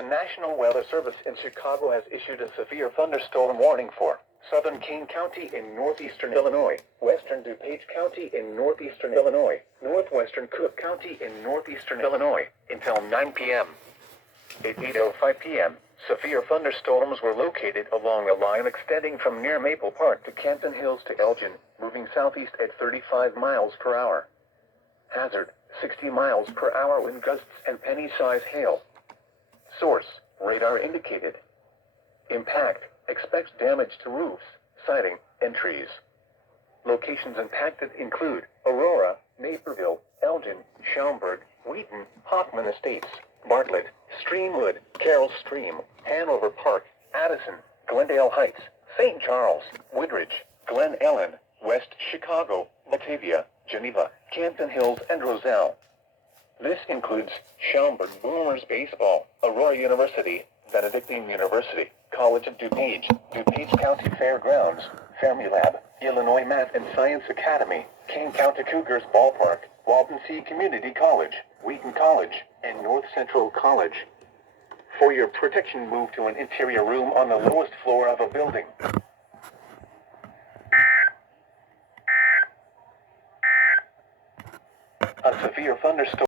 The National Weather Service in Chicago has issued a severe thunderstorm warning for southern Kane County in northeastern Illinois, western DuPage County in northeastern Illinois, northwestern Cook County in northeastern Illinois, until 9 p.m. At 8:05 p.m., severe thunderstorms were located along a line extending from near Maple Park to Canton Hills to Elgin, moving southeast at 35 miles per hour. Hazard, 60 miles per hour wind gusts and penny-size hail. Source, radar indicated. Impact, expects damage to roofs, siding, and trees. Locations impacted include Aurora, Naperville, Elgin, Schaumburg, Wheaton, Hoffman Estates, Bartlett, Streamwood, Carroll Stream, Hanover Park, Addison, Glendale Heights, St. Charles, Woodridge, Glen Ellen, West Chicago, Batavia, Geneva, Canton Hills, and Roselle. This includes Schaumburg Boomers Baseball, Aurora University, Benedictine University, College of DuPage, DuPage County Fairgrounds, Fermilab, Illinois Math and Science Academy, Kane County Cougars Ballpark, Walden Community College, Wheaton College, and North Central College. For your protection, move to an interior room on the lowest floor of a building. A severe thunderstorm